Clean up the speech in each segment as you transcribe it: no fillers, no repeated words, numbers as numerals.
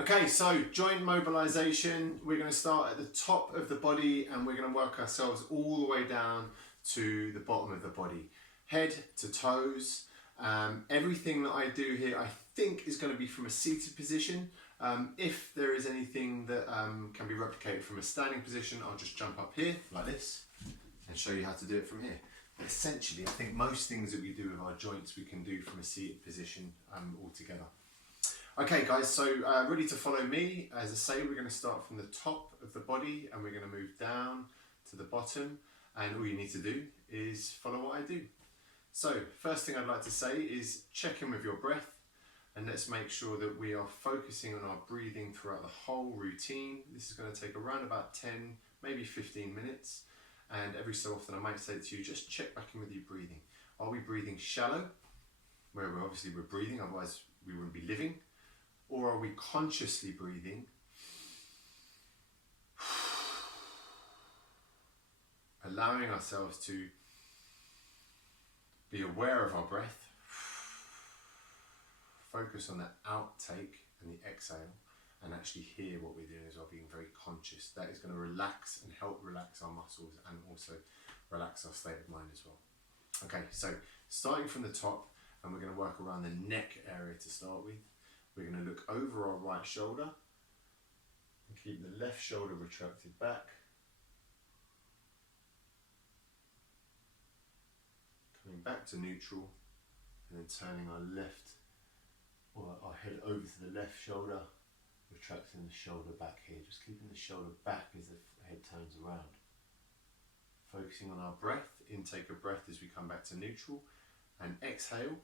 Okay, so joint mobilisation. We're going to start at the top of the body and we're going to work ourselves all the way down to the bottom of the body. Head to toes. Everything that I do here I think is going to be from a seated position. If there is anything that can be replicated from a standing position, I'll just jump up here like this and show you how to do it from here. But essentially, I think most things that we do with our joints we can do from a seated position altogether. Okay guys, so ready to follow me. As I say, we're going to start from the top of the body and we're going to move down to the bottom, and all you need to do is follow what I do. So first thing I'd like to say is check in with your breath, and let's make sure that we are focusing on our breathing throughout the whole routine. This is going to take around about 10, maybe 15 minutes, and every so often I might say to you, just check back in with your breathing. Are we breathing shallow, where we're breathing, otherwise we wouldn't be living? Or are we consciously breathing, allowing ourselves to be aware of our breath, focus on that outtake and the exhale, and actually hear what we're doing as well, being very conscious. That is going to relax and help relax our muscles and also relax our state of mind as well. Okay, so starting from the top, and we're going to work around the neck area to start with. We're going to look over our right shoulder and keep the left shoulder retracted back. Coming back to neutral and then turning our head over to the left shoulder, retracting the shoulder back here. Just keeping the shoulder back as the head turns around. Focusing on our breath, intake of breath as we come back to neutral, and exhale.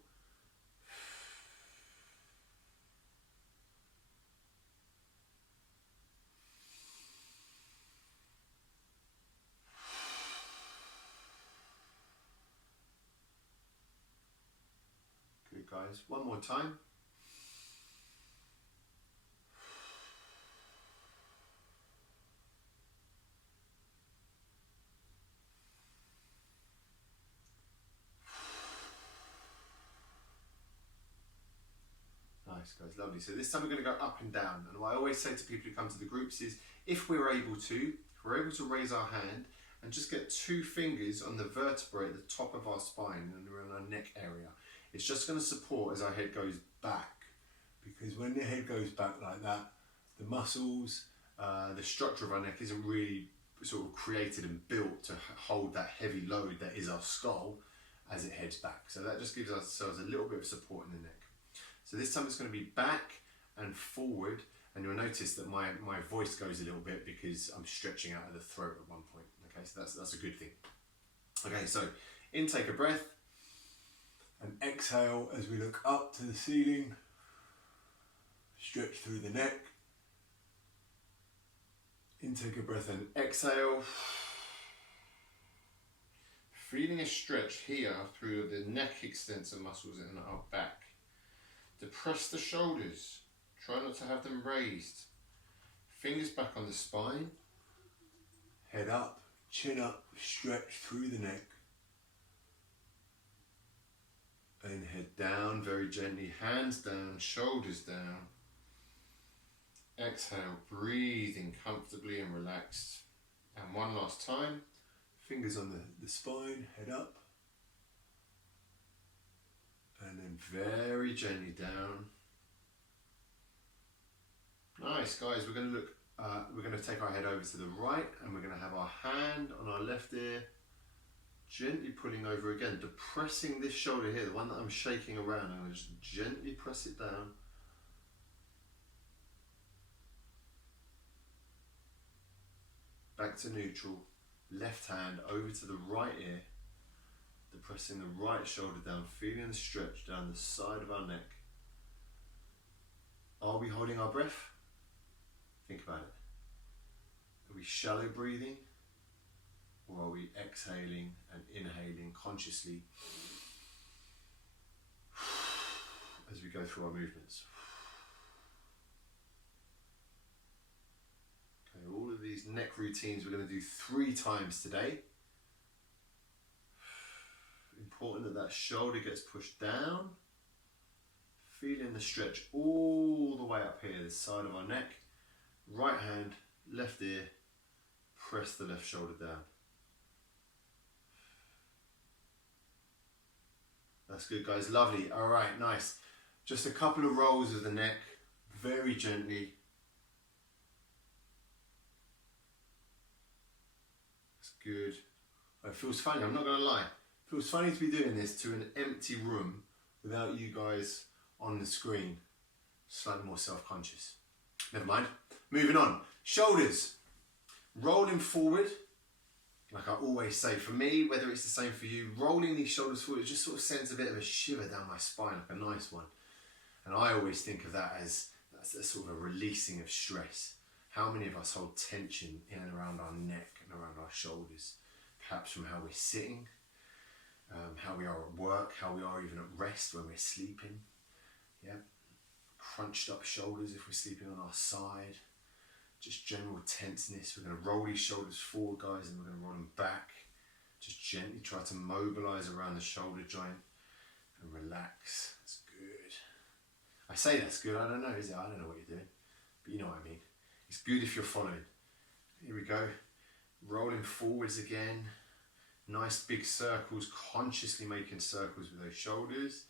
Good guys, one more time. Nice guys, lovely. So this time we're going to go up and down, and what I always say to people who come to the groups is, if we're able to raise our hand and just get 2 fingers on the vertebrae at the top of our spine and around our neck area. It's just going to support as our head goes back, because when the head goes back like that, the muscles, the structure of our neck isn't really sort of created and built to hold that heavy load that is our skull as it heads back. So that just gives ourselves a little bit of support in the neck. So this time it's going to be back and forward, and you'll notice that my voice goes a little bit because I'm stretching out of the throat at one point. Okay, so that's a good thing. Okay, so intake a breath and exhale as we look up to the ceiling, stretch through the neck. Intake a breath and exhale. Feeling a stretch here through the neck extensor muscles and our back. Depress the shoulders, try not to have them raised. Fingers back on the spine, head up, chin up, stretch through the neck. And head down very gently, hands down, shoulders down. Exhale, breathing comfortably and relaxed. And one last time, fingers on the spine, head up. And then very gently down. Nice guys, we're going to take our head over to the right, and we're going to have our hand on our left ear, gently pulling over again, depressing this shoulder here, the one that I'm shaking around. I'm going to just gently press it down. Back to neutral, left hand over to the right ear, depressing the right shoulder down, feeling the stretch down the side of our neck. Are we holding our breath? Think about it. Are we shallow breathing? Or are we exhaling and inhaling consciously as we go through our movements? Okay, all of these neck routines we're going to do 3 times today. Important that shoulder gets pushed down. Feeling the stretch all the way up here, this side of our neck. Right hand, left ear, press the left shoulder down. That's good, guys, lovely. All right, nice. Just a couple of rolls of the neck, very gently. That's good. It feels funny, I'm not gonna lie. It feels funny to be doing this to an empty room without you guys on the screen. Slightly more self-conscious. Never mind. Moving on. Shoulders. Rolling forward. Like I always say, for me, whether it's the same for you, rolling these shoulders forward just sort of sends a bit of a shiver down my spine, like a nice one. And I always think of that as that's a sort of a releasing of stress. How many of us hold tension in and around our neck and around our shoulders? Perhaps from how we're sitting, how we are at work, how we are even at rest when we're sleeping. Yeah, crunched up shoulders if we're sleeping on our side. Just general tenseness. We're going to roll these shoulders forward, guys, and we're going to roll them back. Just gently try to mobilise around the shoulder joint and relax. That's good. I say that's good. I don't know, is it? I don't know what you're doing, but you know what I mean. It's good if you're following. Here we go. Rolling forwards again. Nice big circles, consciously making circles with those shoulders.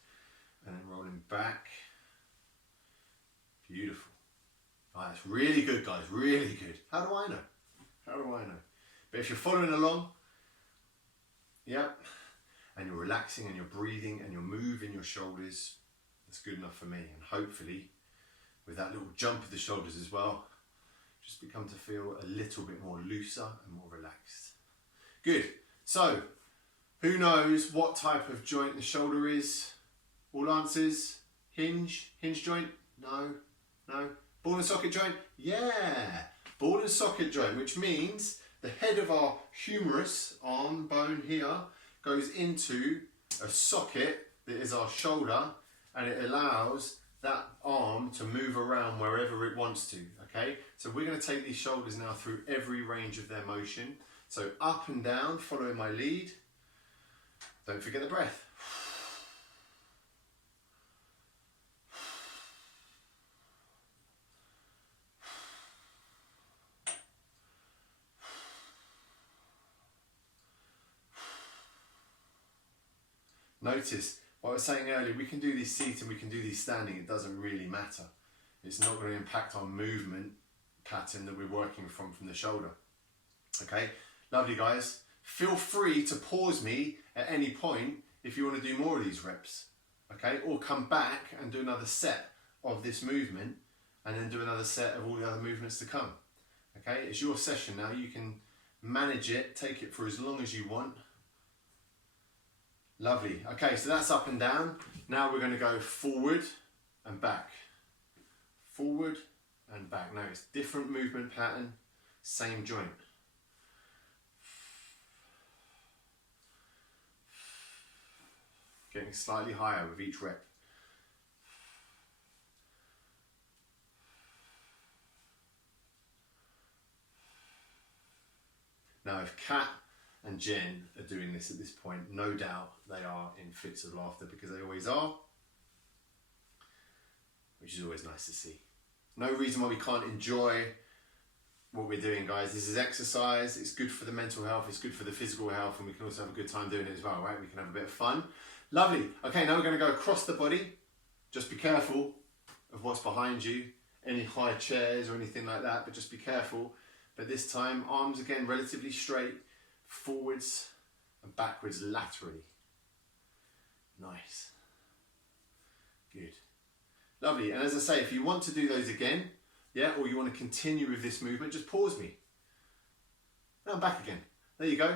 And then rolling back. Beautiful. Oh, that's really good, guys, really good. How do I know? How do I know? But if you're following along, yeah, and you're relaxing and you're breathing and you're moving your shoulders, that's good enough for me. And hopefully, with that little jump of the shoulders as well, just become to feel a little bit more looser and more relaxed. Good. So, who knows what type of joint the shoulder is? All answers? Hinge joint? No. Ball and socket joint? Yeah. Ball and socket joint, which means the head of our humerus arm bone here goes into a socket that is our shoulder, and it allows that arm to move around wherever it wants to, okay? So we're going to take these shoulders now through every range of their motion. So up and down, following my lead. Don't forget the breath. Notice what I was saying earlier, we can do these seated and we can do these standing, it doesn't really matter. It's not going to impact our movement pattern that we're working from the shoulder. Okay, lovely, guys. Feel free to pause me at any point if you want to do more of these reps, okay? Or come back and do another set of this movement and then do another set of all the other movements to come, okay? It's your session now, you can manage it, take it for as long as you want. Lovely. Okay, so that's up and down. Now we're going to go forward and back. Forward and back. Now it's different movement pattern, same joint. Getting slightly higher with each rep. Now if Kat and Jen are doing this at this point, no doubt they are in fits of laughter because they always are, which is always nice to see. No reason why we can't enjoy what we're doing, guys. This is exercise, it's good for the mental health, it's good for the physical health, and we can also have a good time doing it as well, right? We can have a bit of fun. Lovely. Okay, now we're going to go across the body. Just be careful of what's behind you, any high chairs or anything like that, but just be careful. But this time, arms again relatively straight, forwards and backwards laterally. Nice. Good. Lovely. And as I say, if you want to do those again, yeah, or you want to continue with this movement, just pause me. Now I'm back again. There you go.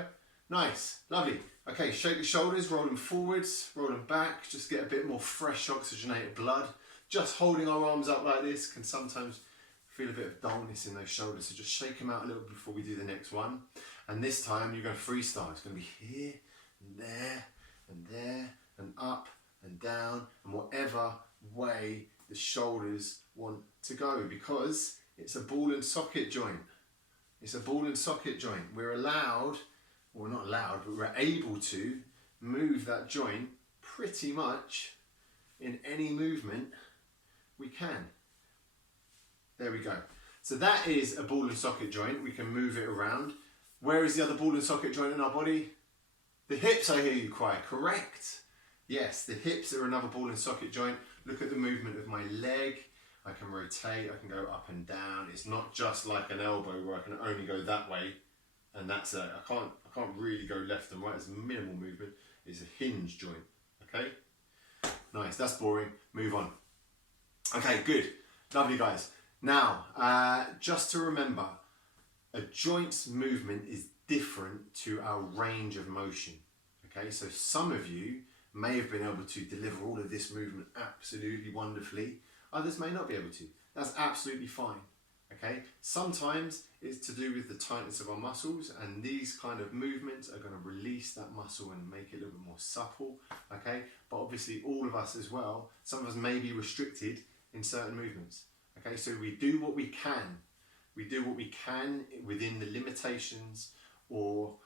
Nice. Lovely. Okay, shake the shoulders, roll them forwards, roll them back, just get a bit more fresh oxygenated blood. Just holding our arms up like this can sometimes feel a bit of dullness in those shoulders, so just shake them out a little before we do the next one. And this time you're going to freestyle. It's going to be here and there and there and up and down and whatever way the shoulders want to go, because it's a ball and socket joint. It's a ball and socket joint. We're allowed, well not allowed, but we're able to move that joint pretty much in any movement we can. There we go. So that is a ball and socket joint. We can move it around. Where is the other ball and socket joint in our body? The hips, I hear you cry. Correct. Yes, the hips are another ball and socket joint. Look at the movement of my leg. I can rotate, I can go up and down. It's not just like an elbow where I can only go that way and that's it. I can't really go left and right. It's minimal movement. It's a hinge joint. Okay? Nice, that's boring. Move on. Okay, good. Lovely, guys. Now, just to remember, a joint's movement is different to our range of motion. Okay, so some of you may have been able to deliver all of this movement absolutely wonderfully. Others may not be able to. That's absolutely fine. Okay, sometimes it's to do with the tightness of our muscles, and these kind of movements are going to release that muscle and make it a little bit more supple. Okay, but obviously all of us as well, some of us may be restricted in certain movements. Okay, so we do what we can. We do what we can within the limitations or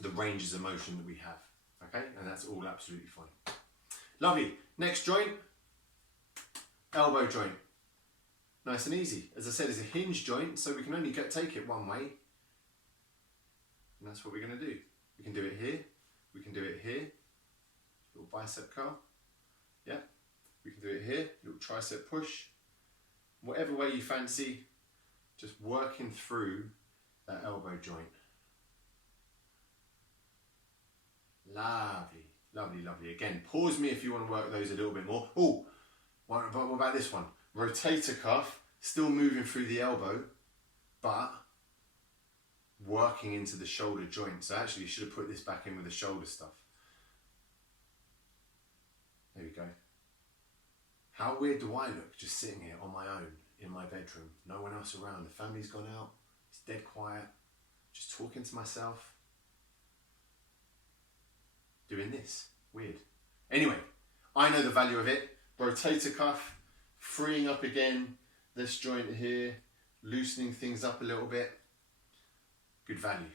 the ranges of motion that we have. Okay, and that's all absolutely fine. Lovely. Next joint, elbow joint. Nice and easy. As I said, it's a hinge joint, so we can only take it one way. And that's what we're going to do. We can do it here. We can do it here. Little bicep curl. Yeah. We can do it here. Little tricep push. Whatever way you fancy, just working through that elbow joint. Lovely, lovely, lovely. Again, pause me if you want to work those a little bit more. Oh, what about this one? Rotator cuff, still moving through the elbow, but working into the shoulder joint. So actually you should have put this back in with the shoulder stuff. There we go. How weird do I look just sitting here on my own in my bedroom? No one else around. The family's gone out. It's dead quiet. Just talking to myself. Doing this. Weird. Anyway, I know the value of it. Rotator cuff, freeing up again this joint here, loosening things up a little bit. Good value.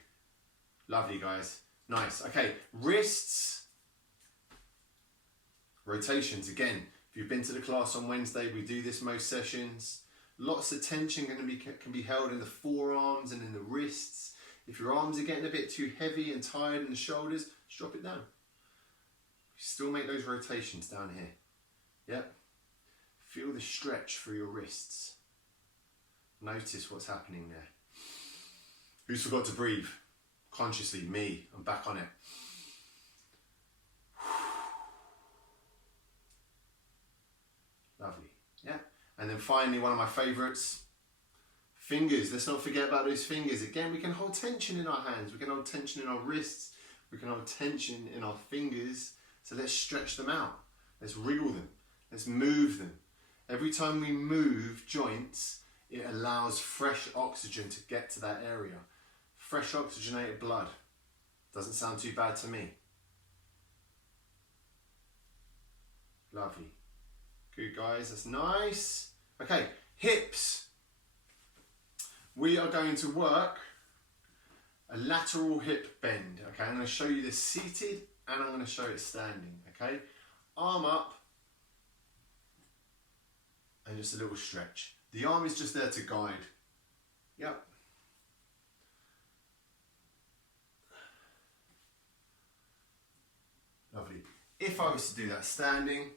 Lovely, guys. Nice. Okay, wrists. Rotations again. If you've been to the class on Wednesday, we do this most sessions. Lots of tension can be held in the forearms and in the wrists. If your arms are getting a bit too heavy and tired in the shoulders, just drop it down. Still make those rotations down here. Yep. Feel the stretch through your wrists. Notice what's happening there. Who's forgot to breathe? Consciously, me. I'm back on it. Lovely. Yeah. And then finally, one of my favourites, fingers. Let's not forget about those fingers. Again, we can hold tension in our hands. We can hold tension in our wrists. We can hold tension in our fingers. So let's stretch them out. Let's wriggle them. Let's move them. Every time we move joints, it allows fresh oxygen to get to that area. Fresh oxygenated blood. Doesn't sound too bad to me. Lovely. Good, guys, that's nice. Okay, hips. We are going to work a lateral hip bend. Okay, I'm going to show you this seated and I'm going to show it standing. Okay, arm up and just a little stretch. The arm is just there to guide. Yep. Lovely. If I was to do that standing,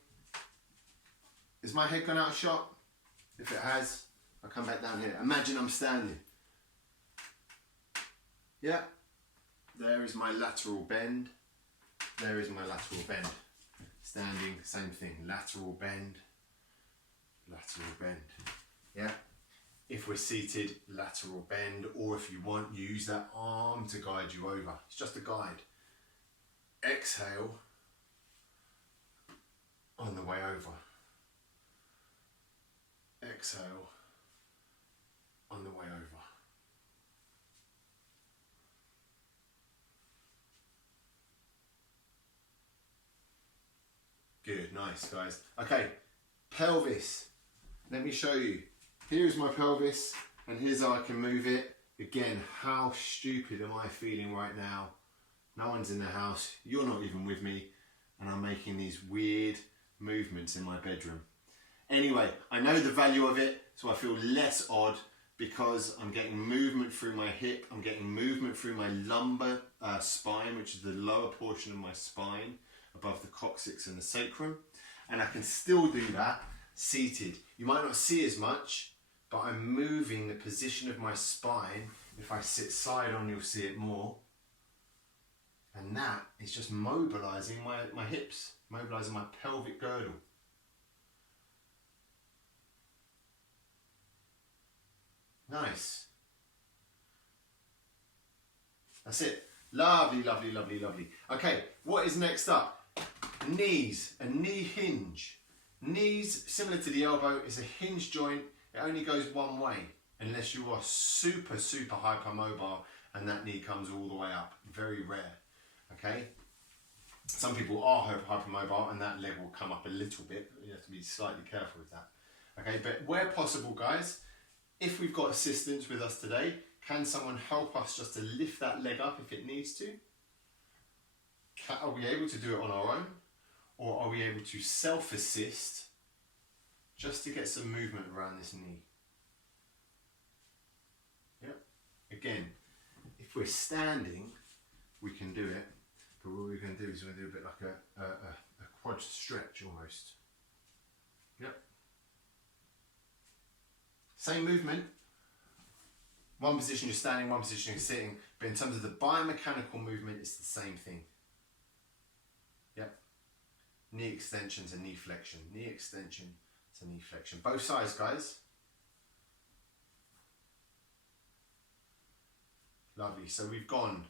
is my head gone out of shot? If it has, I'll come back down here. Imagine I'm standing. Yeah. There is my lateral bend. There is my lateral bend. Standing, same thing. Lateral bend. Lateral bend. Yeah. If we're seated, lateral bend, or if you want, use that arm to guide you over. It's just a guide. Exhale on the way over. Exhale on the way over. Good, nice, guys. Okay, pelvis. Let me show you. Here's my pelvis, and here's how I can move it. Again, how stupid am I feeling right now? No one's in the house, you're not even with me, and I'm making these weird movements in my bedroom. Anyway, I know the value of it, so I feel less odd because I'm getting movement through my hip, I'm getting movement through my lumbar spine, which is the lower portion of my spine, above the coccyx and the sacrum. And I can still do that seated. You might not see as much, but I'm moving the position of my spine. If I sit side on, you'll see it more. And that is just mobilising my hips, mobilising my pelvic girdle. Nice. That's it. Lovely, lovely, lovely, lovely. Okay, what is next up? Knees, a knee hinge. Knees, similar to the elbow, is a hinge joint. It only goes one way unless you are super, super hypermobile and that knee comes all the way up. Very rare. Okay? Some people are hypermobile and that leg will come up a little bit. You have to be slightly careful with that. Okay, but where possible, guys, if we've got assistance with us today, can someone help us just to lift that leg up if it needs to? Are we able to do it on our own? Or are we able to self-assist just to get some movement around this knee? Yep. Again, if we're standing, we can do it. But what we're going to do is we're going to do a bit like a quad stretch almost. Yep. Same movement. One position you're standing, one position you're sitting, but in terms of the biomechanical movement, it's the same thing. Yep. Knee extension to knee flexion. Knee extension to knee flexion. Both sides, guys. Lovely. So we've gone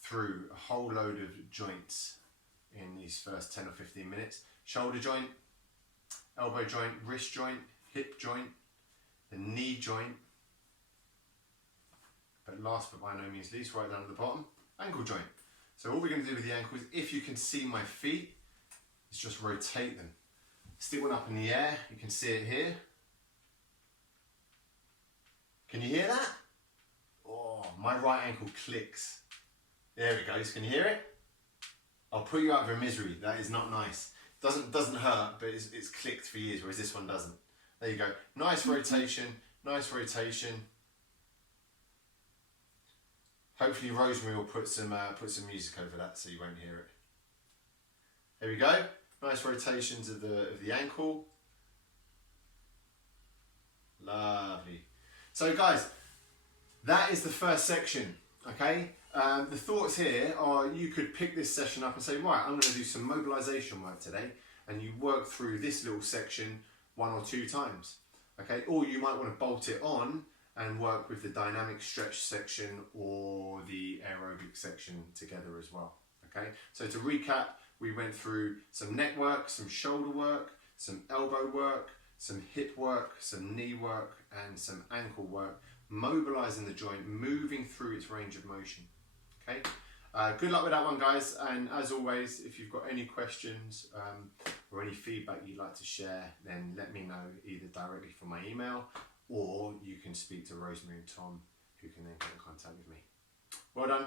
through a whole load of joints in these first 10 or 15 minutes. Shoulder joint, elbow joint, wrist joint, hip joint, the knee joint. But last but by no means least, right down at the bottom, ankle joint. So all we're going to do with the ankles, if you can see my feet, is just rotate them. Stick one up in the air, you can see it here. Can you hear that? Oh, my right ankle clicks. There it goes, can you hear it? I'll put you out of a misery, that is not nice. Doesn't hurt, but it's clicked for years, whereas this one doesn't. There you go, nice rotation, nice rotation. Hopefully Rosemary will put some music over that so you won't hear it. There we go. Nice rotations of the ankle. Lovely. So guys, that is the first section. Okay. The thoughts here are you could pick this session up and say, right, I'm going to do some mobilisation work today, and you work through this little section 1 or 2 times. Okay. Or you might want to bolt it on and work with the dynamic stretch section or the aerobic section together as well. Okay, so to recap, we went through some neck work, some shoulder work, some elbow work, some hip work, some knee work, and some ankle work, mobilizing the joint, moving through its range of motion. Okay, good luck with that one, guys, and as always, if you've got any questions or any feedback you'd like to share, then let me know either directly from my email, or you can speak to Rosemary and Tom, who can then get in contact with me. Well done.